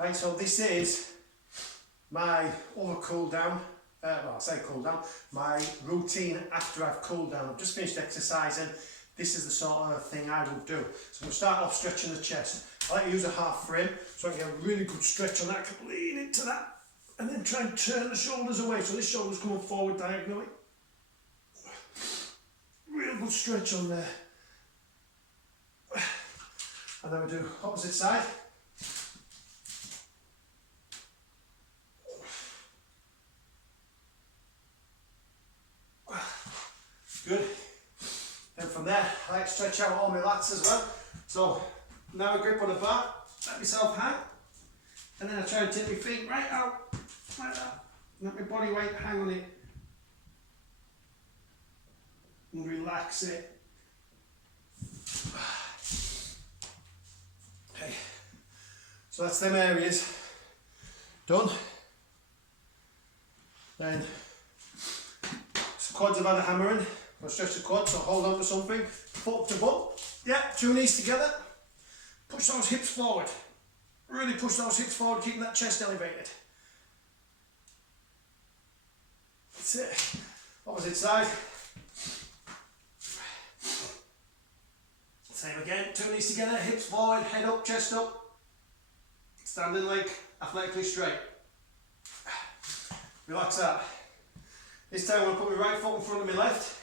Right, so this is my other cool down, well, I say cool down, my routine after I've cooled down. I've just finished exercising. This is the sort of thing I would do. So I'm going to start off stretching the chest. I like to use a half frame so I can get a really good stretch on that. I can lean into that and then try and turn the shoulders away. So this shoulder's coming forward diagonally. Real good stretch on there. And then we do opposite side. Good. Then from there, I like to stretch out all my lats as well. So now I grip on the bar, let myself hang, and then I try and take my feet right out, like that. Let my body weight hang on it. And relax it. Okay. So that's them areas done. Then quads have had a hammering. I'll stretch the quads, so hold on to something. Foot up to butt. Yeah, two knees together. Push those hips forward. Really push those hips forward, keeping that chest elevated. That's it. Opposite side. Same again, two knees together, hips forward, head up, chest up. Standing leg athletically straight. Relax that. This time I'm going to put my right foot in front of my left.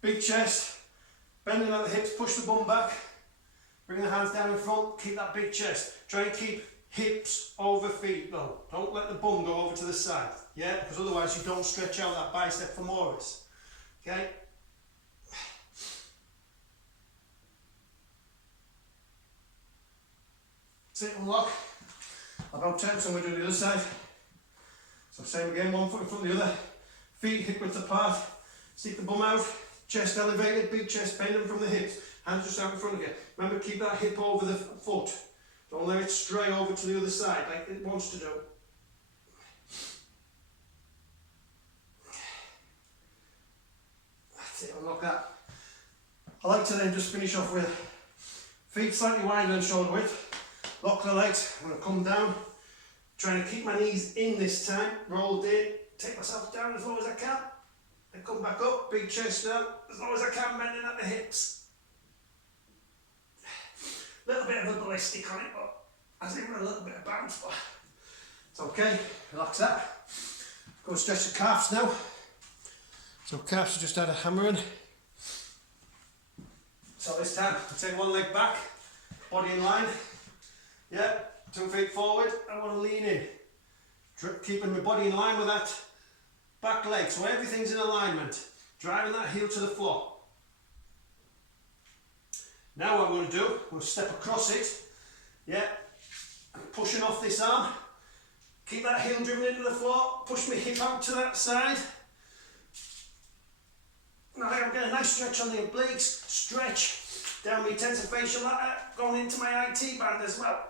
Big chest, bending at the hips, push the bum back. Bring the hands down in front, keep that big chest. Try and keep hips over feet though. Don't let the bum go over to the side. Yeah, because otherwise you don't stretch out that bicep femoris. Okay? Sit and lock. About 10, so I'm going to do the other side. So same again, one foot in front of the other. Feet hip width apart. Stick the bum out. Chest elevated, big chest bending from the hips. Hands just out in front again. Remember, keep that hip over the foot. Don't let it stray over to the other side like it wants to do. That's it, unlock that. I like to then just finish off with feet slightly wider than shoulder width. Lock the legs. I'm going to come down. Trying to keep my knees in this time. Roll in. Take myself down as low as I can. Then come back up. Big chest down. As low as I can, bending at the hips. A little bit of a ballistic on it, but as in a little bit of bounce, but it's okay. Relax that. Go and stretch the calves now. So calves just had a hammering. So this time, I take one leg back, body in line. Yeah, 2 feet forward. I want to lean in. Keeping my body in line with that back leg, so everything's in alignment. Driving that heel to the floor. Now what I'm going to do, I'm going to step across it. Yeah, pushing off this arm. Keep that heel driven into the floor. Push my hip out to that side. Now I'm getting a nice stretch on the obliques. Stretch down my tensor fascial ladder, going into my IT band as well.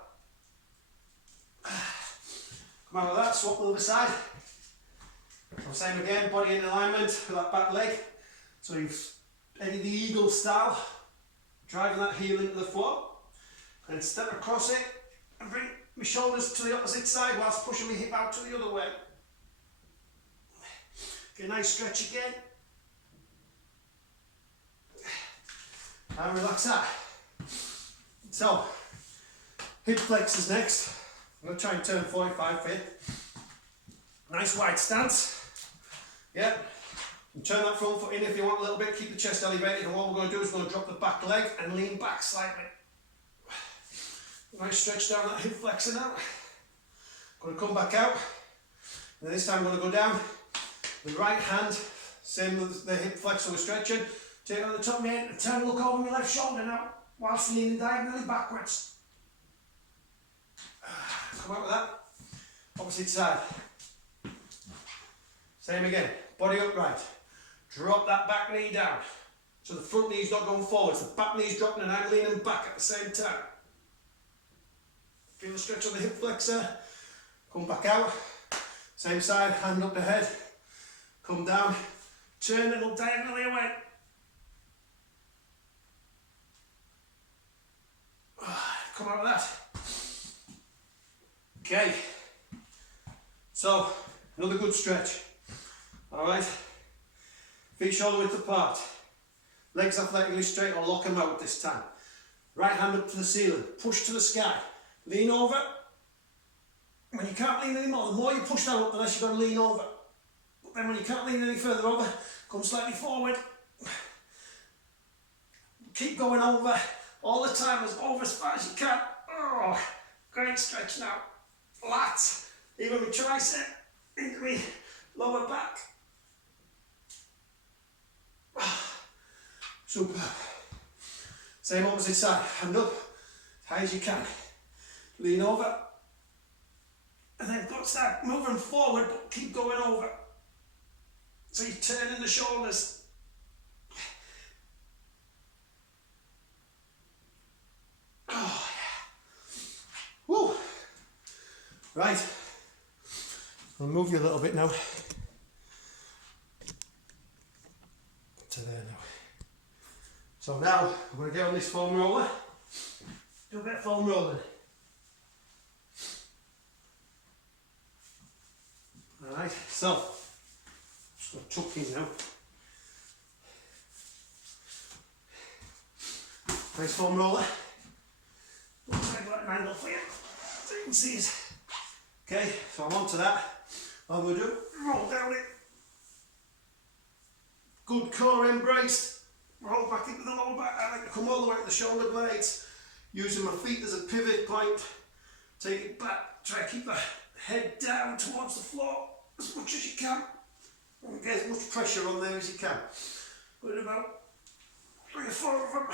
Come out with that, swap the other side. So same again, body in alignment with that back leg. So you've Eddie the Eagle style, driving that heel into the floor. Then step across it and bring my shoulders to the opposite side whilst pushing my hip out to the other way. Get a nice stretch again. And relax that. So, hip flexors next. I'm going to try and turn 45 for you. Nice wide stance. Yeah. And turn that front foot in if you want a little bit. Keep the chest elevated. And what we're going to do is we're going to drop the back leg and lean back slightly. Nice stretch down that hip flexor now. Going to come back out. And this time I'm going to go down. The right hand, same with the hip flexor we're stretching. Take it on the top of my head and turn and look over my left shoulder now, whilst leaning diagonally backwards. Come out with that. Opposite side. Same again. Body upright. Drop that back knee down. So the front knee's not going forwards. The back knee's dropping and I'm leaning back at the same time. Feel the stretch on the hip flexor. Come back out. Same side. Hand up the head. Come down. Turn and look diagonally away. Come out of that. Okay, so another good stretch. Alright, feet shoulder width apart, legs athletically straight or lock them out this time. Right hand up to the ceiling, push to the sky, lean over. When you can't lean anymore, the more you push that up, the less you've got to lean over. But then when you can't lean any further over, come slightly forward. Keep going over, all the time, over as far as you can. Oh, great stretch now. Lats, even my tricep, into my lower back. Super. Same opposite side, hand up, as high as you can. Lean over. And then don't start moving forward, but keep going over. So you're turning the shoulders. Oh, yeah. Woo. Right. I'll move you a little bit now. To there now. So now, I'm going to get on this foam roller. Do a bit of foam rolling. Alright, so, just going to tuck in now. Nice foam roller. I'll try to get an angle for you, so you can see it. Okay, so I'm onto that. What I'm going to do, roll down it. Good core embrace. Roll back into the lower back. I like to come all the way to the shoulder blades. Using my feet as a pivot point. Take it back. Try to keep the head down towards the floor as much as you can. And get as much pressure on there as you can. Put it about 3 or 4 of them.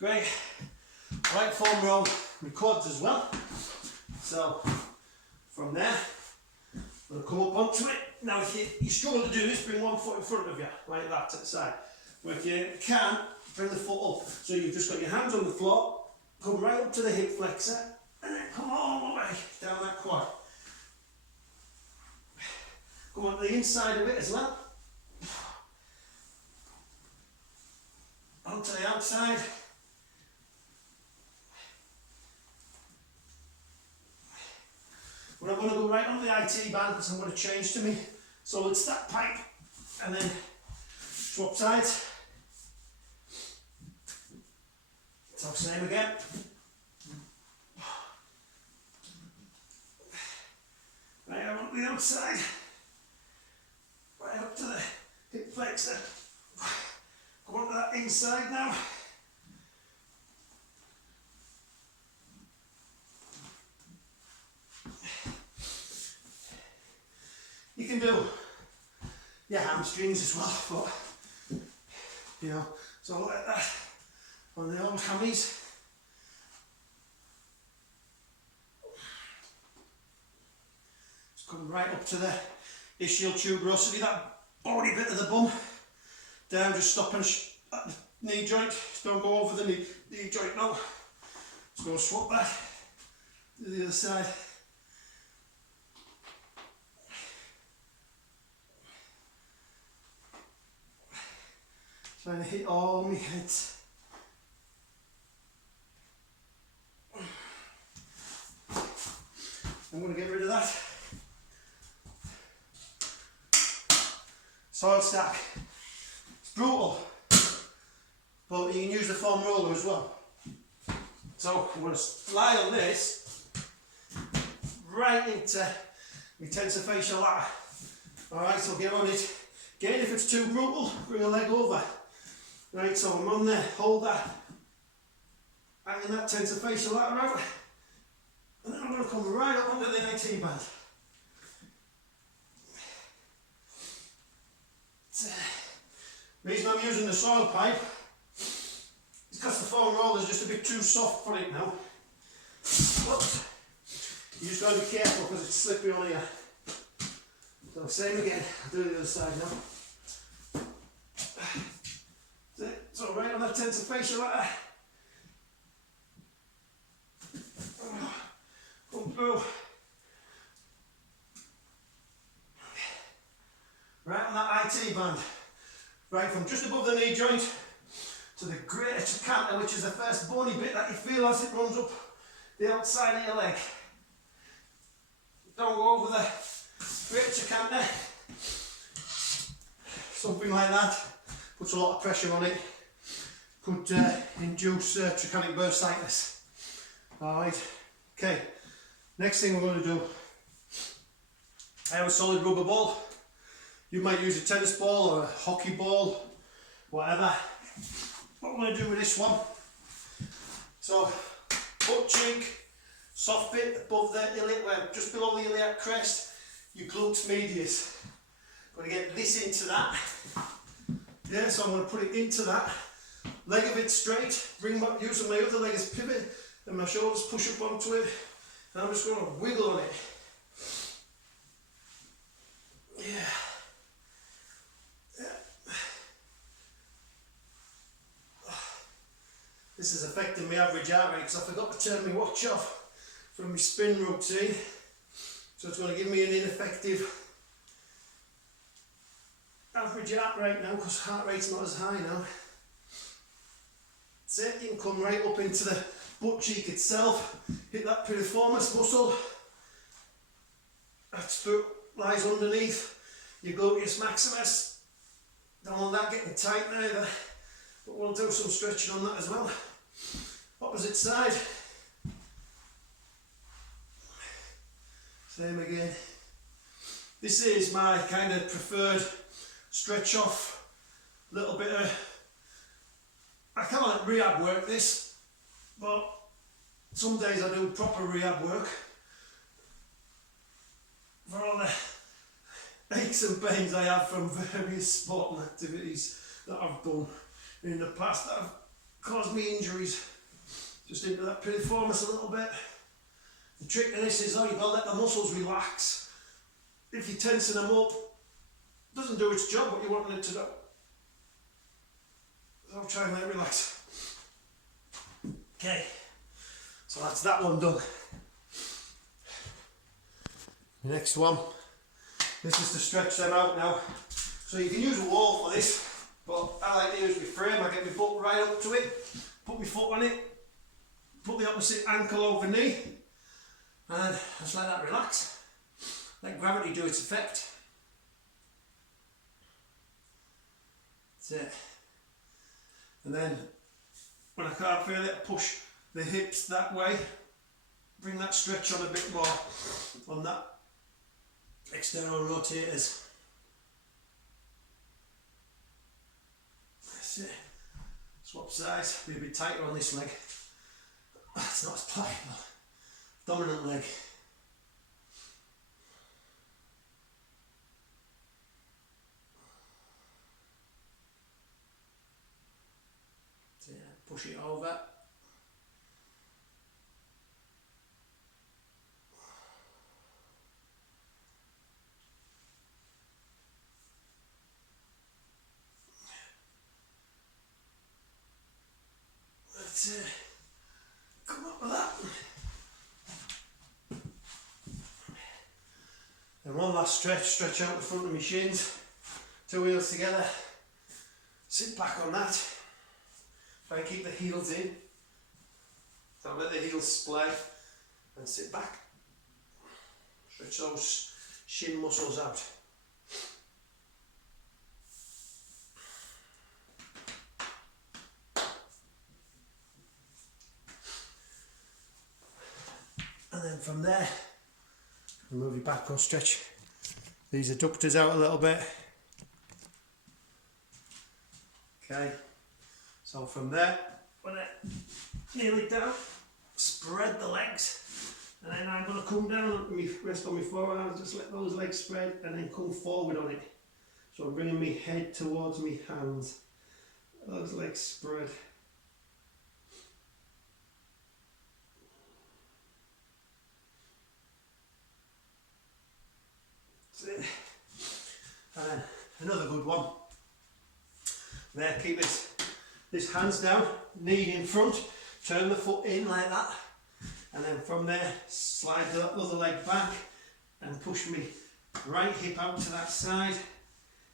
Great. Right foam roll my quads as well. So from there, I'm going to come up onto it. Now if you struggle to do this, bring one foot in front of you, like that to the side. But if you can, bring the foot up. So you've just got your hands on the floor, come right up to the hip flexor, and then come all the way down that quad. Come on to the inside of it as well. Onto the outside. But I'm going to go right on the IT band because I'm going to change to me solid stack pipe and then swap sides. So same again. Right on the outside. Right up to the hip flexor. Come on to that inside now. You can do your hamstrings as well, but you know, so like that on the old hammies. Just come right up to the ischial tuberosity, that body bit of the bum. Down, just stop and at the knee joint. Don't go over the knee joint now. Just go swap that to the other side. Trying to hit all my heads. I'm going to get rid of that. Soil stack. It's brutal, but you can use the foam roller as well. So I'm going to lie on this right into my tensor fascial ladder. Alright, so get on it. Again, if it's too brutal, bring a leg over. Right, so I'm on there, hold that, hanging that tensor fascial ladder out, and then I'm going to come right up under the IT band. The reason I'm using the soil pipe is because the foam roller is just a bit too soft for it now. But you just got to be careful because it's slippery on here. So same again, I'll do the other side now. So right on that tensor fascial ladder. Come through. IT band. Right from just above the knee joint to the greater trochanter, which is the first bony bit that you feel as it runs up the outside of your leg. Don't go over the greater trochanter. Something like that puts a lot of pressure on it. Could induce trochanteric burst like this. Alright, okay. Next thing we're going to do, I have a solid rubber ball. You might use a tennis ball or a hockey ball, whatever. What I'm going to do with this one, so butt cheek, soft bit above the iliac, well, just below the iliac crest, your glutes medius. I'm going to get this into that. Yeah, so I'm going to put it into that. Leg of it straight, bring back, using my other leg as pivot, and my shoulders push up onto it. And I'm just going to wiggle on it. Yeah. This is affecting my average heart rate because I forgot to turn my watch off from my spin routine. So it's going to give me an ineffective average heart rate now because heart rate's not as high now. That's it, you can come right up into the butt cheek itself, hit that piriformis muscle. That's lies underneath your gluteus maximus. Don't want that getting tight neither. But we'll do some stretching on that as well. Opposite side. Same again. This is my kind of preferred stretch off. Little bit of, I call it rehab work this, but some days I do proper rehab work. For all the aches and pains I have from various sporting activities that I've done in the past that have caused me injuries, just into that piriformis a little bit. The trick to this is, you've got to let the muscles relax. If you're tensing them up, it doesn't do its job what you want it to do. So I'll try and let it relax. Okay, so that's that one done. The next one, this is to stretch them out now. So you can use a wall for this, but I like to use my frame. I get my butt right up to it, put my foot on it, put the opposite ankle over knee, and just let that relax. Let gravity do its effect. That's it. And then, when I can't feel it, I push the hips that way, bring that stretch on a bit more on that external rotators. That's it. Swap sides, be a bit tighter on this leg. It's not as pliable. Dominant leg. So yeah, push it over. That's it. Come up with that. And one last stretch out the front of my shins, two heels together, sit back on that, try and keep the heels in, don't let the heels splay, and sit back, stretch those shin muscles out. And then from there, move your back or stretch these adductors out a little bit. Okay, so from there, when I nearly down, spread the legs, and then I'm going to come down, rest on my forearms, just let those legs spread, and then come forward on it. So I'm bringing my head towards my hands, those legs spread. And then another good one. There, keep this hands down, knee in front, turn the foot in like that, and then from there slide the other leg back and push me right hip out to that side,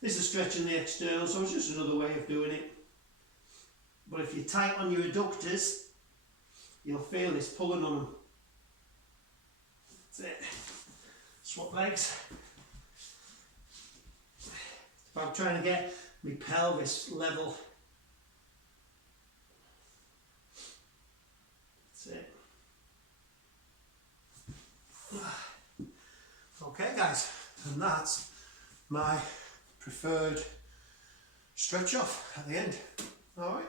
This is stretching the external, so it's just another way of doing it. But if you're tight on your adductors, you'll feel this pulling on them. That's it. Swap legs. If I'm trying to get my pelvis level. That's it. Okay guys, and that's my preferred stretch off at the end. Alright.